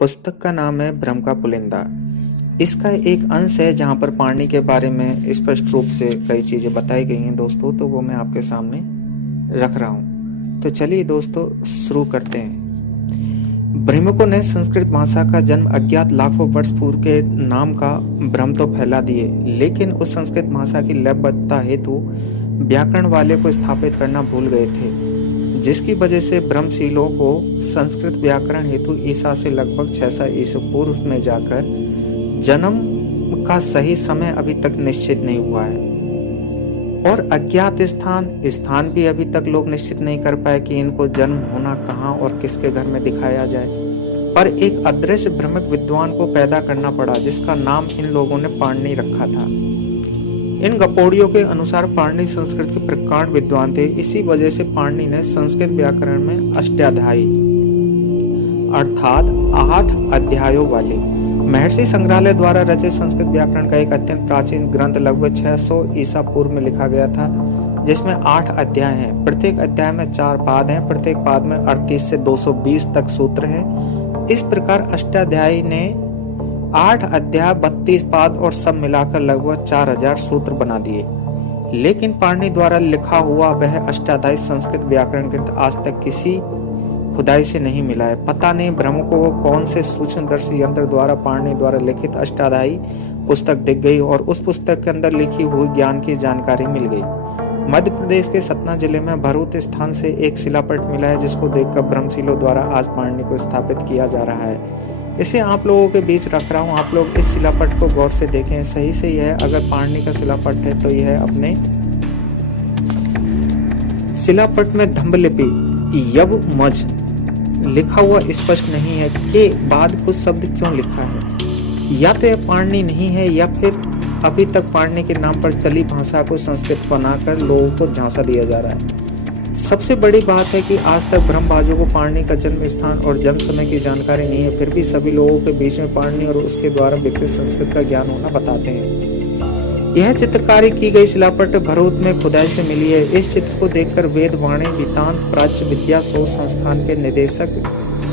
पुस्तक का नाम है भ्रम का पुलिंदा। इसका एक अंश है जहाँ पर पानी के बारे में स्पष्ट रूप से कई चीज़ें बताई गई हैं दोस्तों, तो वो मैं आपके सामने रख रहा हूँ। तो चलिए दोस्तों शुरू करते हैं। भ्रमिकों ने संस्कृत भाषा का जन्म अज्ञात लाखों वर्ष पूर्व के नाम का भ्रम तो फैला दिए, लेकिन उस संस्कृत भाषा की लयबद्धता हेतु व्याकरण वाले को स्थापित करना भूल गए थे, जिसकी वजह से भ्रमशीलों को संस्कृत व्याकरण हेतु ईसा से लगभग 600 ईसा पूर्व में जाकर जन्म का सही समय अभी तक निश्चित नहीं हुआ है, और अज्ञात स्थान भी अभी तक लोग निश्चित नहीं कर पाए कि इनको जन्म होना कहाँ और किसके घर में दिखाया जाए। पर एक अदृश्य भ्रमिक विद्वान को पैदा करना पड़ा, जिसका नाम इन लोगों ने पाणिनि रखा था। इन गपोड़ियों के अनुसार पाणिनि संस्कृत के प्रकांड विद्वान थे। इसी वजह से पाणिनि ने संस्कृत व्याकरण में अष्टाध्यायी अर्थात 8 अध्यायों वाले महर्षि संग्रहालय द्वारा रचित संस्कृत व्याकरण का एक अत्यंत प्राचीन ग्रंथ लगभग 600 ईसा पूर्व में लिखा गया था, जिसमें 8 अध्याय हैं। प्रत्येक अध्याय में 4 पाद हैं। प्रत्येक पाद में 38 से 220 तक सूत्र हैं। इस प्रकार अष्टाध्यायी ने 8 अध्याय 32 पाद और सब मिलाकर लगभग 4000 सूत्र बना दिए। लेकिन पाणिनि द्वारा लिखा हुआ वह अष्टाध्यायी संस्कृत व्याकरण ग्रंथ आज तक किसी खुदाई से नहीं मिला है। पता नहीं भ्रमकों को कौन से सूक्ष्मदर्शी यंत्र द्वारा पाणिनि द्वारा लिखित अष्टाध्यायी पुस्तक दिख गई और उस पुस्तक के अंदर लिखी हुई ज्ञान की जानकारी मिल गई। मध्य प्रदेश के सतना जिले में भरूच स्थान से एक शिलापट मिला है, जिसको देखकर भ्रमशीलों द्वारा आज पाणिनि को स्थापित किया जा रहा है। इसे आप लोगों के बीच रख रहा हूँ। आप लोग इस शिलापट को गौर से देखें। सही से यह अगर पाणिनि का शिलापट है तो यह अपने शिलापट में धम्बलिपि यवमज लिखा हुआ स्पष्ट नहीं है के बाद कुछ शब्द क्यों लिखा है। या तो यह पाणिनि नहीं है या फिर अभी तक पाणिनि के नाम पर चली भाषा को संस्कृत बनाकर लोगों को झांसा दिया जा रहा है। सबसे बड़ी बात है कि आज तक भ्रमबाजों को पाणिनि का जन्म स्थान और जन्म समय की जानकारी नहीं है, फिर भी सभी लोगों के बीच में पाणिनि और उसके द्वारा विकसित संस्कृत का ज्ञान होना बताते हैं। यह चित्रकारी की गई शिलापट भरूच में खुदाई से मिली है। इस चित्र को देखकर वेद वाणी वेदांत प्राच्य विद्या शोध संस्थान के निदेशक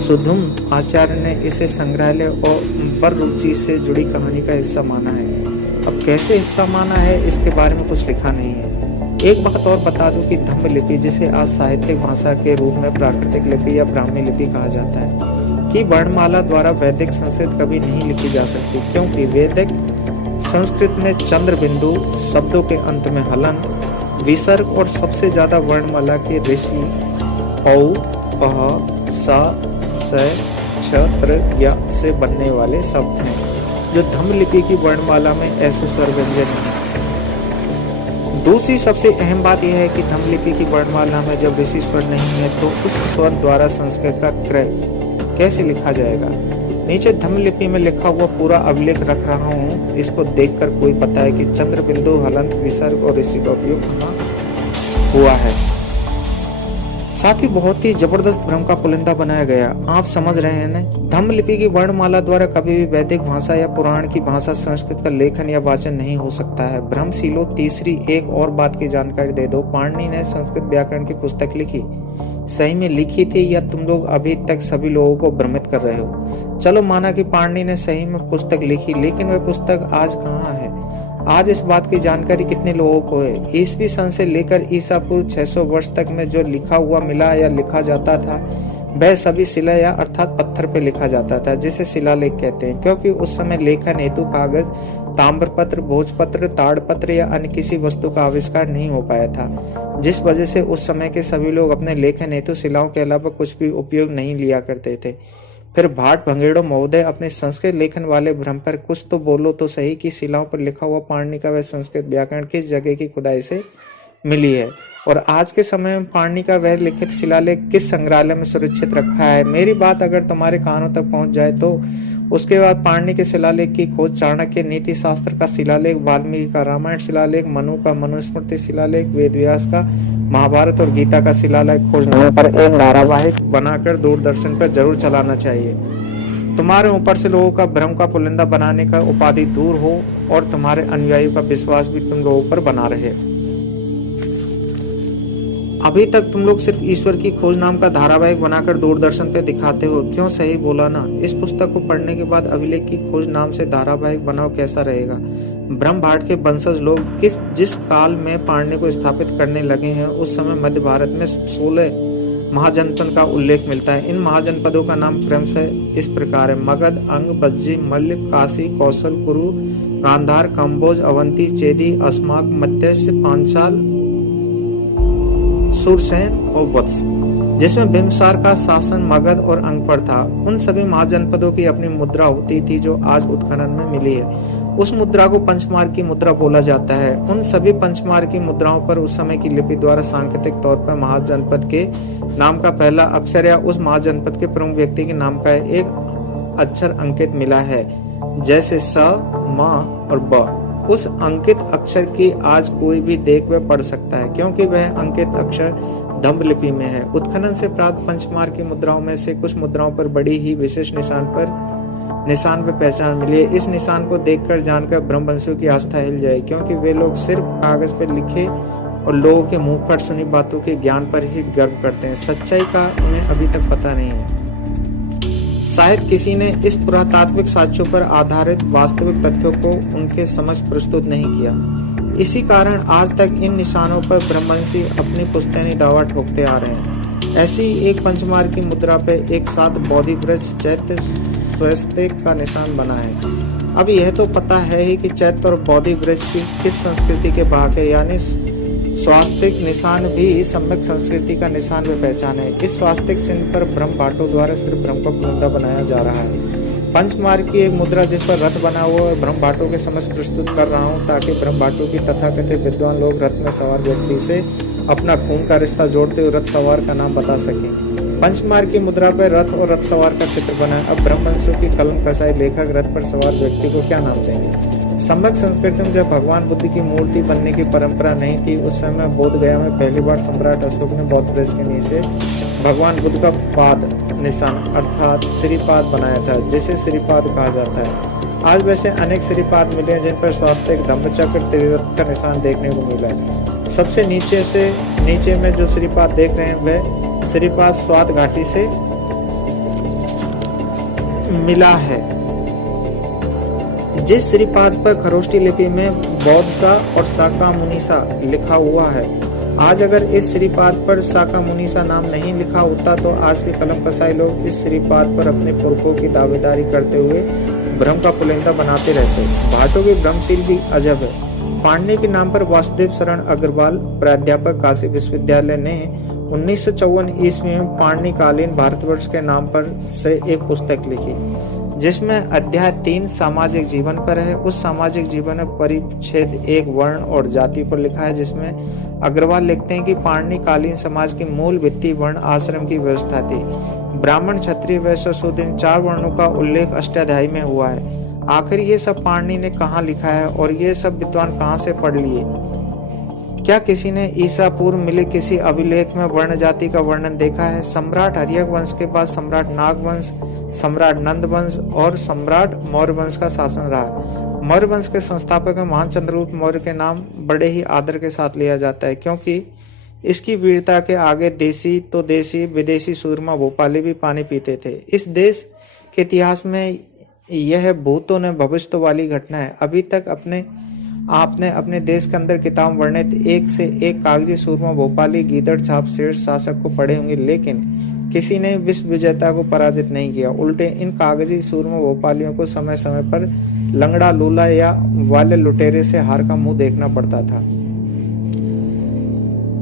सुधुम आचार्य ने इसे संग्रहालय और पर रुचि से जुड़ी कहानी का हिस्सा माना है। अब कैसे हिस्सा माना है इसके बारे में कुछ लिखा नहीं है। एक बात और बता दूं कि धम्मलिपि, जिसे आज साहित्यिक भाषा के रूप में प्राकृतिक लिपि या ब्राह्मी लिपि कहा जाता है, कि वर्णमाला द्वारा वैदिक संस्कृत कभी नहीं लिखी जा सकती, क्योंकि वैदिक संस्कृत में चंद्र बिंदु शब्दों के अंत में हलंत विसर्ग और सबसे ज्यादा वर्णमाला के ऋषि औ अह स स छ त्र य से बनने वाले शब्द हैं, जो धम्मलिपि की वर्णमाला में ऐसे स्वर व्यंजन हैं। दूसरी सबसे अहम बात यह है कि धम्मलिपि की वर्णमाला में जब ऋषि स्वर नहीं है तो उस स्वर द्वारा संस्कृत का क्रय कैसे लिखा जाएगा। नीचे धम्मलिपि में लिखा हुआ पूरा अभिलेख रख रहा हूँ। इसको देखकर कोई बताए कि चंद्र बिंदु हलंत विसर्ग और ऋषि का उपयोग कहाँ हुआ है। साथ ही बहुत ही जबरदस्त भ्रम का पुलिंदा बनाया गया। आप समझ रहे हैं ना। धम्मलिपि की वर्णमाला द्वारा कभी भी वैदिक भाषा या पुराण की भाषा संस्कृत का लेखन या वाचन नहीं हो सकता है। भ्रमशीलों, तीसरी एक और बात की जानकारी दे दो। पाणिनि ने संस्कृत व्याकरण की पुस्तक लिखी, सही में लिखी थी या तुम लोग अभी तक सभी लोगों को भ्रमित कर रहे हो। चलो माना कि पाणिनि ने सही में पुस्तक लिखी, लेकिन वह पुस्तक आज कहाँ है। आज इस बात की जानकारी कितने लोगों को है। ईसवी सन से लेकर ईसा पूर्व 600 वर्ष तक में जो लिखा हुआ मिला या लिखा जाता था, वह सभी शिला या अर्थात पत्थर पे लिखा जाता था, जिसे शिलालेख कहते हैं, क्योंकि उस समय लेखन हेतु कागज, ताम्रपत्र, भोजपत्र, ताड़पत्र या अन्य किसी वस्तु का आविष्कार नहीं हो पाया था, जिस वजह से उस समय के सभी लोग अपने लेखन हेतु शिलाओं के अलावा कुछ भी उपयोग नहीं लिया करते थे। फिर भाट भंगेड़ो महोदय अपने संस्कृत लेखन वाले भ्रम पर कुछ तो बोलो तो सही कि शिलाओं पर लिखा हुआ पाणिनि का वह संस्कृत व्याकरण किस जगह की खुदाई से मिली है, और आज के समय में पाणिनि का वह लिखित शिलालेख किस संग्रहालय में सुरक्षित रखा है। मेरी बात अगर तुम्हारे कानों तक पहुंच जाए तो उसके बाद पाणिनि के शिलालेख की खोज, चाणक्य नीति शास्त्र का शिलालेख, वाल्मीकि का रामायण शिलालेख, मनु का मनुस्मृति शिलालेख, वेद व्यास का महाभारत और गीता का शिलालेख खोजने पर एक धारावाहिक बनाकर दूरदर्शन पर जरूर चलाना चाहिए। तुम्हारे ऊपर से लोगों का भ्रम का पुलिंदा बनाने का उपाधि दूर हो और तुम्हारे अनुयायियों का विश्वास भी तुम लोगों पर बना रहे। अभी तक तुम लोग सिर्फ ईश्वर की खोज नाम का धारावाहिक बनाकर दूरदर्शन पे दिखाते हो। क्यों? सही बोला ना। इस पुस्तक को पढ़ने के बाद अभिलेख की खोज नाम से धारावाहिक बनाओ, कैसा रहेगा? ब्रह्म भाट के वंशज लोग जिस काल में पाणिनि को स्थापित करने लगे हैं, उस समय मध्य भारत में 16 महाजनपद का उल्लेख मिलता है। इन महाजनपदों का नाम क्रमशः इस प्रकार है: मगध, अंग, बज्जी, मल्ल, काशी, कौशल, कुरु, गांधार, कंबोज, अवंती, चेदी, अस्माक, मत्स्य, पांचाल, सुरसेन और वत्स, जिसमें बिंबिसार का शासन मगध और अंग पर था। उन सभी महाजनपदों की अपनी मुद्रा होती थी जो आज उत्खनन में मिली है। उस मुद्रा को पंचमार की मुद्रा बोला जाता है। उन सभी पंचमार की मुद्राओं पर उस समय की लिपि द्वारा सांकेतिक तौर पर महाजनपद के नाम का पहला अक्षर या उस महाजनपद के प्रमुख व्यक्ति के नाम का एक अक्षर अंकित मिला है, जैसे स, म और ब। उस अंकित अक्षर की आज कोई भी देख व पढ़ सकता है, क्योंकि वह अंकित अक्षर दंभ लिपि में है। उत्खनन से प्राप्त पंचमार की मुद्राओं में से कुछ मुद्राओं पर बड़ी ही विशेष निशान पे पहचान मिली है। इस निशान को देखकर जानकर ब्रह्मवंशियों की आस्था हिल जाए, क्योंकि वे लोग सिर्फ कागज पर लिखे और लोगों के मुंह पर सुनी बातों के ज्ञान पर ही गर्व करते हैं। सच्चाई का उन्हें अभी तक पता नहीं है। शायद किसी ने इस पुरातात्विक साक्ष्यों पर आधारित वास्तविक तथ्यों को उनके समक्ष प्रस्तुत नहीं किया। इसी कारण आज तक इन निशानों पर ब्रह्मवंशी अपनी पुश्तैनी दावा ठोकते आ रहे हैं। ऐसी एक पंचमार की मुद्रा पर एक साथ बोधि वृक्ष, चैत्य, स्वस्तिक का निशान बना है। अब यह तो पता है ही कि चैत्य और बोधि वृक्ष की किस संस्कृति के भाग है, यानी स्वास्तिक निशान भी सम्यक संस्कृति का निशान में पहचान है। इस स्वास्तिक चिन्ह पर ब्रह्म भाटों द्वारा सिर्फ ब्रह्म का पुलिंदा बनाया जा रहा है। पंचमार की एक मुद्रा जिस पर रथ बना हुआ है ब्रह्म भाटों के समक्ष प्रस्तुत कर रहा हूँ, ताकि ब्रह्म भाटों की तथाकथित विद्वान लोग रथ में सवार व्यक्ति से अपना खून का रिश्ता जोड़ते हुए रथ सवार का नाम बता सकें। पंचमार की मुद्रा पर रथ और रथ सवार का चित्र बना है। अब ब्रह्मवंशियों की कलम कसाई लेखक रथ पर सवार व्यक्ति को क्या नाम देंगे? सम्यक संस्कृति में जब भगवान बुद्ध की मूर्ति बनने की परंपरा नहीं थी, उस समय बोध गया में पहली बार सम्राट अशोक ने बौद्ध वृक्ष के नीचे भगवान बुद्ध का पाद निशान अर्थात श्रीपाद बनाया था, जिसे श्रीपाद कहा जाता है। आज वैसे अनेक श्रीपाद मिले हैं जिन पर स्वास्तिक, धम्मचक्र, त्रिरथ का निशान देखने को मिला है। सबसे नीचे में जो श्रीपाद देख रहे हैं वह श्रीपाद स्वाद घाटी से मिला है। जिस श्रीपाद पर खरोष्टी लिपि में बौद्धसा और साका मुनीसा लिखा हुआ है, आज अगर इस श्रीपाद पर साका मुनीसा नाम नहीं लिखा होता तो आज के कलम कसाई लोग इस श्रीपाद पर अपने पुरखों की दावेदारी करते हुए ब्रह्म का पुलिंदा बनाते रहते। भाटों की ब्रह्मशील भी अजब है। पाणिनि के नाम पर वासुदेव शरण अग्रवाल, प्राध्यापक, काशी विश्वविद्यालय ने 1954 ईस्वी में पाणिनि कालीन भारतवर्ष के नाम पर से एक पुस्तक लिखी, जिसमें अध्याय 3 सामाजिक जीवन पर है। उस सामाजिक जीवन में परिच्छेद 1 वर्ण और जाति पर लिखा है, जिसमें अग्रवाल लिखते हैं कि पाणिनि कालीन समाज की मूल भित्ति वर्ण आश्रम की व्यवस्था थी। ब्राह्मण, क्षत्रिय, वैश्य, शूद्र इन 4 वर्णों का उल्लेख अष्टाध्यायी में हुआ है। आखिर ये सब पाणिनि ने कहाँ लिखा है और ये सब विद्वान कहाँ से पढ़ लिए? क्या किसी ने ईसा पूर्व मिले किसी अभिलेख में वर्ण जाति का वर्णन देखा है? सम्राट हर्यक वंश के बाद सम्राट नाग वंश, सम्राट नंद वंश और सम्राट मौर्य वंश का शासन रहा। मौर्य वंश के संस्थापक महान चंद्रगुप्त मौर्य के नाम बड़े ही आदर के साथ लिया जाता है, क्योंकि इसकी वीरता के आगे देसी तो देसी विदेशी सूरमा भोपाली भी पानी पीते थे। इस देश के इतिहास में यह भूतों ने भविष्य वाली घटना है। अभी तक आपने अपने देश के अंदर किताब वर्णित एक से एक कागजी सूरमा भोपाली, गीदड़ छाप शेर शासक को पढ़े होंगे, लेकिन किसी ने विश्व विजेता को पराजित नहीं किया। उल्टे इन कागजी सूरमा भोपालियों को समय समय पर लंगड़ा, लूला या वाले लुटेरे से हार का मुंह देखना पड़ता था।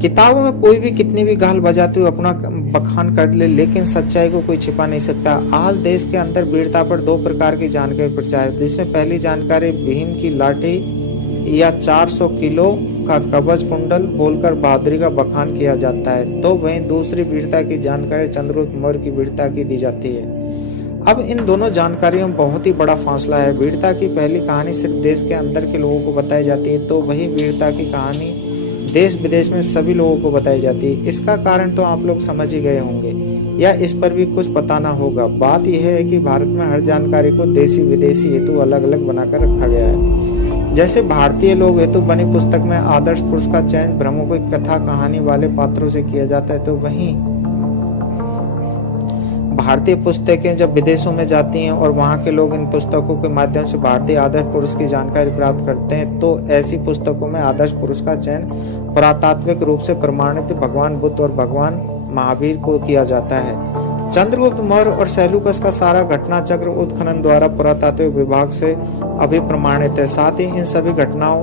किताबों में कोई भी कितनी भी गाल बजाते हुए अपना बखान कर ले, लेकिन सच्चाई को कोई छिपा नहीं सकता। आज देश के अंदर वीरता पर 2 प्रकार की जानकारी प्रचार है, जिसमें पहली जानकारी भीम की लाठी या 400 किलो का कवच कुंडल बोलकर बहादुरी का बखान किया जाता है, तो वहीं दूसरी वीरता की जानकारी चंद्रगुप्त मौर्य की वीरता की दी जाती है। अब इन दोनों जानकारियों में बहुत ही बड़ा फासला है। वीरता की पहली कहानी सिर्फ देश के अंदर के लोगों को बताई जाती है, तो वही वीरता की कहानी देश विदेश में सभी लोगों को बताई जाती है। इसका कारण तो आप लोग समझ ही गए होंगे, या इस पर भी कुछ बताना होगा। बात यह है कि भारत में हर जानकारी को देशी विदेशी हेतु अलग अलग बनाकर रखा गया है। जैसे भारतीय लोग हेतु बनी पुस्तक में आदर्श पुरुष का चयन भ्रमों की कथा कहानी वाले पात्रों से किया जाता है, तो वहीं भारतीय पुस्तकें जब विदेशों में जाती हैं और वहां के लोग इन पुस्तकों के माध्यम से भारतीय आदर्श पुरुष की जानकारी प्राप्त करते हैं, तो ऐसी पुस्तकों में आदर्श पुरुष का चयन पुरातात्विक रूप से प्रमाणित भगवान बुद्ध और भगवान महावीर को किया जाता है। चंद्रगुप्त मौर्य और सेल्यूकस का सारा घटना चक्र उत्खनन द्वारा पुरातात्विक विभाग से अभी प्रमाणित है। साथ ही इन सभी घटनाओं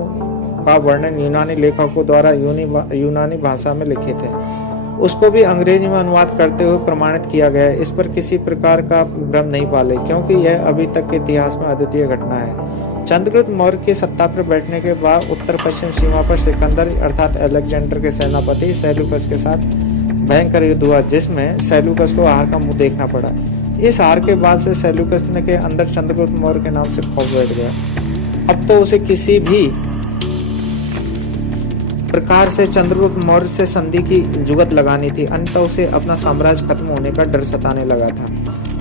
का वर्णन यूनानी लेखकों द्वारा यूनानी भाषा में लिखित है, उसको भी अंग्रेजी में अनुवाद करते हुए प्रमाणित किया गया है। इस पर किसी प्रकार का भ्रम नहीं पाले, क्योंकि यह अभी तक के इतिहास में अद्वितीय घटना है। चंद्रगुप्त मौर्य के सत्ता पर बैठने के बाद उत्तर पश्चिम सीमा पर सिकंदर अर्थात अलेक्जेंडर के सेनापति सेल्यूकस के साथ भयंकर युद्ध हुआ, जिसमें सेल्यूकस को हार का मुंह देखना पड़ा। इस हार के बाद से सेल्यूकस के अंदर चंद्रगुप्त मौर्य के नाम से खौफ बैठ गया। अब तो उसे किसी भी प्रकार से चंद्रगुप्त मौर्य से संधि की जुगत लगानी थी, अन्यथा उसे अपना साम्राज्य खत्म होने का डर सताने लगा था।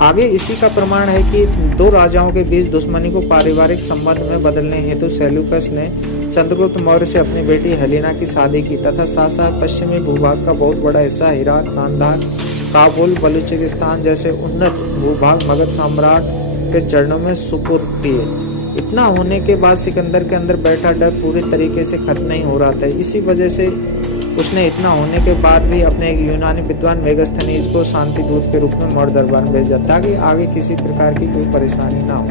आगे इसी का प्रमाण है कि दो राजाओं के बीच दुश्मनी को पारिवारिक संबंध में बदलने हेतु सेल्यूकस ने चंद्रगुप्त मौर्य से अपनी बेटी हेलेना की शादी की तथा साथ साथ पश्चिमी भूभाग का बहुत बड़ा हिस्सा हेरात, कांधार, काबुल, बलूचिस्तान जैसे उन्नत भूभाग मगध सम्राट के चरणों में सुपुर्द किए। इतना होने के बाद सिकंदर के अंदर बैठा डर पूरी तरीके से खत्म नहीं हो रहा था। इसी वजह से उसने इतना होने के बाद भी अपने एक यूनानी विद्वान मेगास्थनीज को शांति दूत के रूप में मौर्य दरबार में भेजा, ताकि आगे किसी प्रकार की कोई परेशानी ना हो।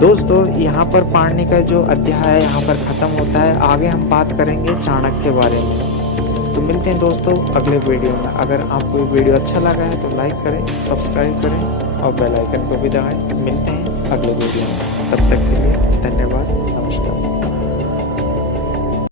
दोस्तों, यहाँ पर पाणिनि का जो अध्याय है यहाँ पर खत्म होता है। आगे हम बात करेंगे चाणक्य के बारे में। तो मिलते हैं दोस्तों अगले वीडियो में। अगर आपको ये वीडियो अच्छा लगा है तो लाइक करें, सब्सक्राइब करें और बेल आइकन को भी दबाएं। मिलते हैं अगले वीडियो में, तब तक के लिए धन्यवाद, नमस्कार।